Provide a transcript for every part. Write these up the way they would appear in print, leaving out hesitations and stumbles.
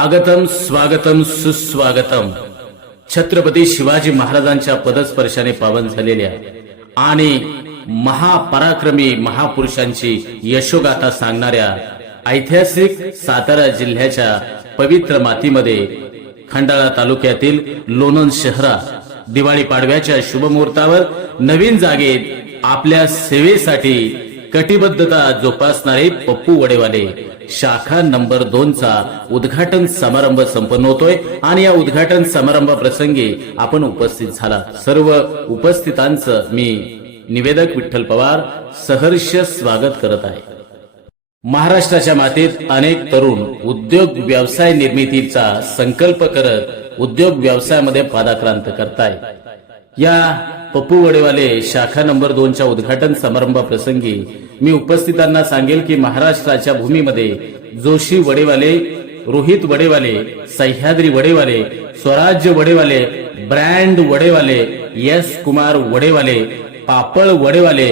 आगतम स्वागतम सुस्वागतम. छत्रपती शिवाजी महाराजांच्या पदस्पर्शाने पावन झालेल्या आणि महापराक्रमी महापुरुषांची यशोगाथा सांगणाऱ्या ऐतिहासिक सातारा जिल्ह्याच्या पवित्र मातीमध्ये खंडाळा तालुक्यातील लोणंद शहरात दिवाळी पाडव्याच्या शुभमुहूर्तावर नवीन जागेत आपल्या सेवेसाठी कटिबद्धता जोपासणारे पप्पू वडेवाले शाखा नंबर 2 चा उद्घाटन समारंभ संपन्न होतोय आणि या उद्घाटन समारंभ प्रसंगी आपण उपस्थित झाला. सर्व उपस्थितांचं मी निवेदक विठ्ठल पवार सहर्ष स्वागत करत आहे. महाराष्ट्राच्या मातीत अनेक तरुण उद्योग व्यवसाय निर्मितीचा संकल्प करत उद्योग व्यवसायामध्ये पादाक्रांत करताय. या पप्पू वडेवाले शाखा नंबर 2 च्या उद्घाटन समारंभ प्रसंगी मी उपस्थितांना सांगेल की महाराष्ट्राच्या भूमीमध्ये जोशी वडेवाले, रोहित वडेवाले, सह्याद्री वडेवाले, स्वराज्य वडेवाले, ब्रँड वडेवाले, यस कुमार वडेवाले, पापळ वडेवाले,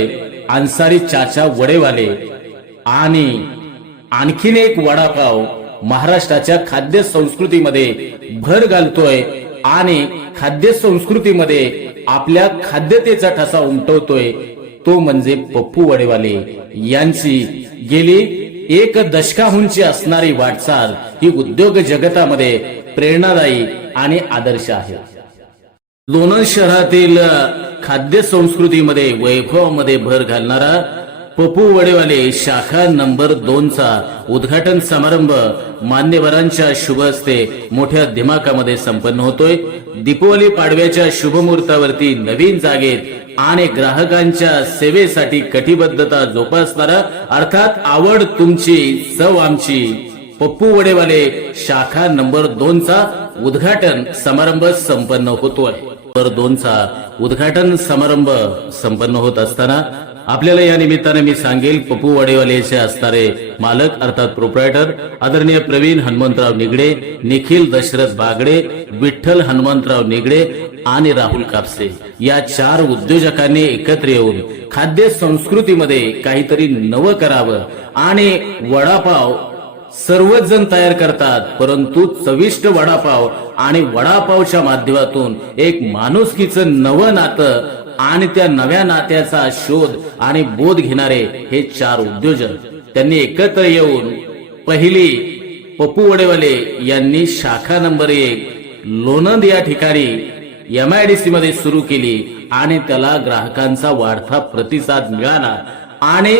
अन्सारी चाचा वडेवाले आणि आणखीन एक वडापाव महाराष्ट्राच्या खाद्य संस्कृतीमध्ये भर घालतोय आणि खाद्य संस्कृतीमध्ये आपल्या खाद्यतेचा ठसा उमटवतोय तो म्हणजे पप्पू वडेवाले यांची गेली 1 दशकाहूनची असणारी वाटचाल ही उद्योग जगतामध्ये प्रेरणादायी आणि आदर्श आहे. लोणंद शहरातील खाद्य संस्कृतीमध्ये वैभवामध्ये भर घालणारा पप्पू वडेवाले शाखा नंबर 2 चा उद्घाटन समारंभ मान्यवरांच्या शुभ हस्ते मोठ्या दिमाखामध्ये संपन्न होतोय. दीपावली पाडव्याच्या शुभमुहूर्तावरती नवीन जागेत आणि ग्राहकांच्या सेवेसाठी कटिबद्धता जोपासणारा अर्थात आवड तुमची चव आमची पप्पू वडेवाले शाखा नंबर 2 चा उद्घाटन समारंभ संपन्न होतोय. नंबर 2 चा उद्घाटन समारंभ संपन्न होत असताना आपल्याला या निमित्ताने मी सांगेल पप्पू वडेवालेचे असणारे मालक अर्थात प्रोप्रायटर आदरणीय प्रवीण हनुमंतराव निगडे, निखिल दशरथ बागडे, विठ्ठल हनुमंतराव निगडे आणि राहुल कापसे या 4 उद्योजकांनी एकत्र येऊन खाद्य संस्कृतीमध्ये काहीतरी नवं करावं. आणि वडापाव सर्वच जण तयार करतात परंतु चविष्ट वडापाव आणि वडापावच्या माध्यमातून एक माणुसकीचं नवं नातं आणि त्या नव्या नात्याचा शोध आणि बोध घेणारे हे 4 उद्योजक त्यांनी एकत्र येऊन पहिली पप्पू वडेवाले यांनी शाखा नंबर 1 लोणंद या ठिकाणी MIDC मध्ये सुरू केली आणि त्याला ग्राहकांचा वाढता प्रतिसाद मिळाला आणि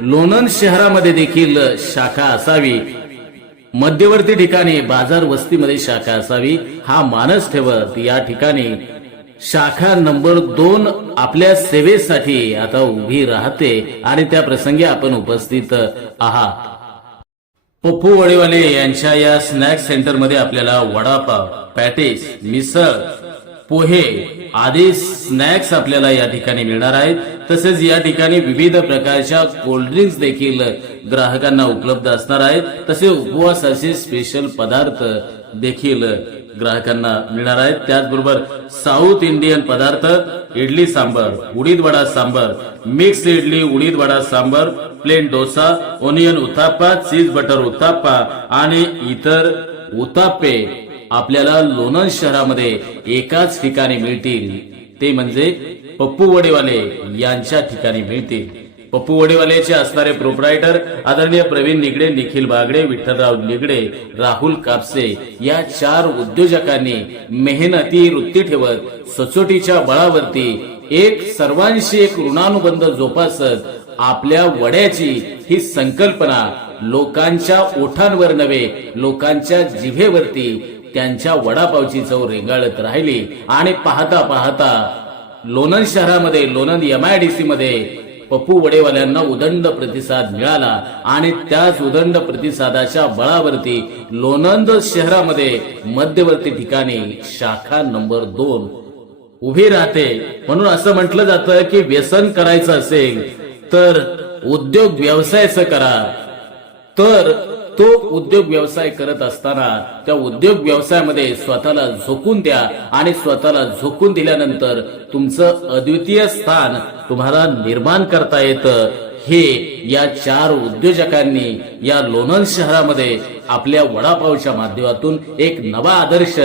लोणंद शहरामध्ये देखील शाखा असावी, मध्यवर्ती ठिकाणी बाजार वस्तीमध्ये शाखा असावी हा मानस ठेवत या ठिकाणी शाखा नंबर 2 आपल्या सेवेसाठी आता उभी राहते आणि त्या प्रसंगी आपण उपस्थित आहात. पप्पू वडेवाले यांच्या या स्नॅक्स सेंटर मध्ये आपल्याला वडापाव, पॅटीस, मिसळ, पोहे आदी स्नॅक्स आपल्याला या ठिकाणी मिळणार आहेत. तसेच या ठिकाणी विविध प्रकारच्या कोल्ड्रिंक्स देखील ग्राहकांना उपलब्ध असणार आहेत. तसे उपवासाचे स्पेशल पदार्थ देखील ग्राहकांना मिळणार आहेत. त्याचबरोबर साऊथ इंडियन पदार्थ इडली सांबर, उडीद vada sambar, mix idli, udid vada sambar, plain dosa, onion uttappa, cheese butter uttappa आणि इतर उत्ताप्पे आपल्याला लोणंद शहरामध्ये एकाच ठिकाणी मिळतील. ते म्हणजे पप्पू वडेवाले यांच्या ठिकाणी मिळतील. पप्पू वडेवालेचे असणारे प्रोप्रायटर आदरणीय प्रवीण निगडे, निखिल बागडे, विठ्ठलराव निगडे, राहुल कापसे या 4 उद्योजकांनी मेहनती वृत्ती ठेवत सचोटीच्या बळावरती एक सर्वांशी एक ऋणानुबंध जोपासत आपल्या वड्याची ही संकल्पना लोकांच्या ओठांवर नव्हे लोकांच्या जिभेवरती त्यांच्या वडापावची चव रेंगाळत राहिली आणि पाहता पाहता लोणंद शहरामध्ये लोणंद MIDC मध्ये पप्पू वडेवाल्यांना उदंड प्रतिसाद मिळाला आणि त्याच उदंड प्रतिसादाच्या बळावरती लोणंद शहरामध्ये मध्यवर्ती ठिकाणी शाखा नंबर 2 उभी राहते. म्हणून असं म्हटलं जातं की व्यसन करायचं असेल तर उद्योग व्यवसायाचं करा. तर तो उद्योग व्यवसाय करत असताना त्या उद्योग व्यवसायामध्ये स्वतःला झोकून द्या आणि स्वतःला झोकून दिल्यानंतर तुमचं अद्वितीय स्थान तुम्हाला निर्माण करता येतं. हे या 4 उद्योजकांनी या लोणंद शहरामध्ये आपल्या वडापावच्या माध्यमातून एक नवा आदर्श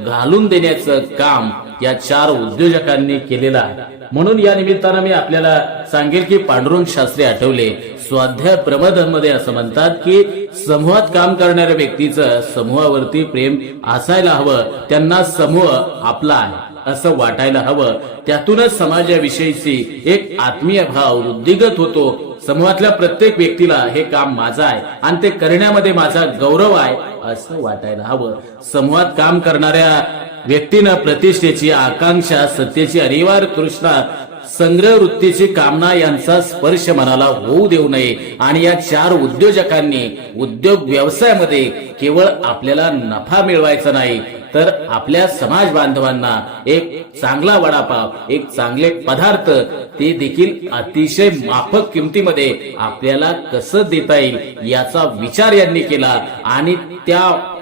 घालून देण्याचं काम या 4 उद्योजकांनी केलेलं आहे. म्हणून या निमित्तानं मी आपल्याला सांगेल की पांडुरंग शास्त्री आठवले स्वाध्याय प्रबोधनमध्ये असं म्हणतात की समूहात काम करणाऱ्या व्यक्तीचं समूहावरती प्रेम असायला हवं, त्यांना समूह आपला आहे असं वाटायला हवं. त्यातूनच समाजाविषयीची एक आत्मीय भाव वृद्धिगत होतो. समूहातल्या प्रत्येक व्यक्तीला हे काम माझं आहे आणि ते करण्यामध्ये माझा गौरव आहे असं वाटायला हवं. समूहात काम करणाऱ्या व्यक्तीनं प्रतिष्ठेची आकांक्षा, सत्तेची अनिवार्य तृष्णा, संग्रह वृत्तीची कामना यांचा स्पर्श मनाला होऊ देऊ नये. आणि या 4 उद्योजकांनी उद्योग व्यवसायामध्ये केवळ आपल्याला नफा मिळवायचा नाही तर आपल्या समाज बांधवांना एक चांगला वडापाव, एक चांगले पदार्थ, ते देखील अतिशय माफक किमतीमध्ये आपल्याला कसं देता येईल याचा विचार यांनी केला. आणि त्या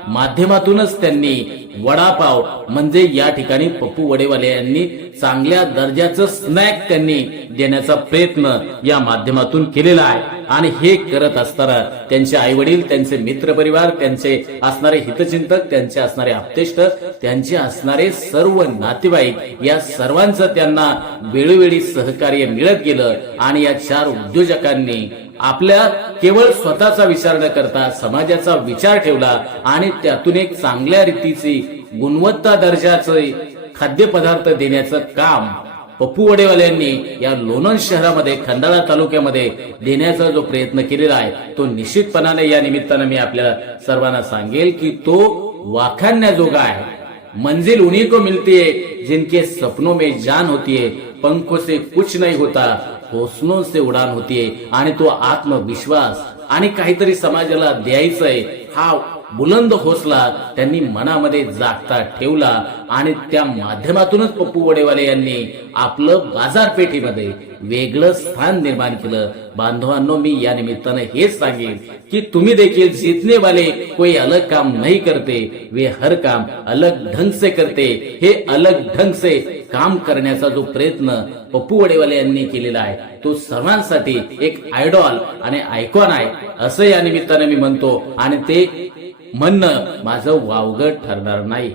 माध्यमातूनच त्यांनी वडापाव म्हणजे या ठिकाणी पप्पू वडेवाले यांनी चांगल्या दर्जाचं स्नॅक त्यांनी देण्याचा प्रयत्न या माध्यमातून केलेला आहे. आणि हे करत असताना त्यांचे आई वडील, त्यांचे मित्र परिवार, त्यांचे असणारे हितचिंतक, त्यांचे असणारे आप्तेष्ट, त्यांचे असणारे सर्व नातेवाईक या सर्वांचं त्यांना वेळोवेळी सहकार्य मिळत गेलं. आणि या 4 उद्योजकांनी आपल्या केवळ स्वतःचा विचार न करता समाजाचा विचार ठेवला आणि त्यातून एक चांगल्या रीतीची गुणवत्ता दर्जाचे खाद्यपदार्थ देण्याचं काम पप्पू वडेवाल्यांनी या लोणंद शहरामध्ये, खंडाळा तालुक्यामध्ये देण्याचा जो प्रयत्न केलेला आहे तो निश्चितपणाने या निमित्तानं मी आपल्याला सर्वांना सांगेल की तो वाखाणण्याजोगा आहे. मंजिल उन्हीं को मिलती है जिनके सपनों में जान होती है, पंखों से कुछ नहीं होता, हौसलों से उडान होतीये. आणि तो आत्मविश्वास आणि काहीतरी समाजाला द्यायचंय हा बुलंद हौसला त्यांनी मनामध्ये जागता ठेवला. आणि त्या माध्यमातूनच पप्पू वडेवाले यांनी आपलं बाजारपेठेमध्ये वेगळं स्थान निर्माण केलं. बांधवांनो, मी या निमित्तानं हेच सांगेन की तुम्ही देखील जीतने वाले कोई अलग काम नहीं करते, वे हर काम अलग ढंग से करते. हे अलग ढंग से काम करण्याचा जो प्रयत्न पप्पू वडेवाले यांनी केलेला आहे तो सर्वांसाठी एक आयडॉल आणि आयकॉन आहे असं या निमित्तानं मी म्हणतो. आणि ते म्हणणं माझं वावगं ठरणार नाही.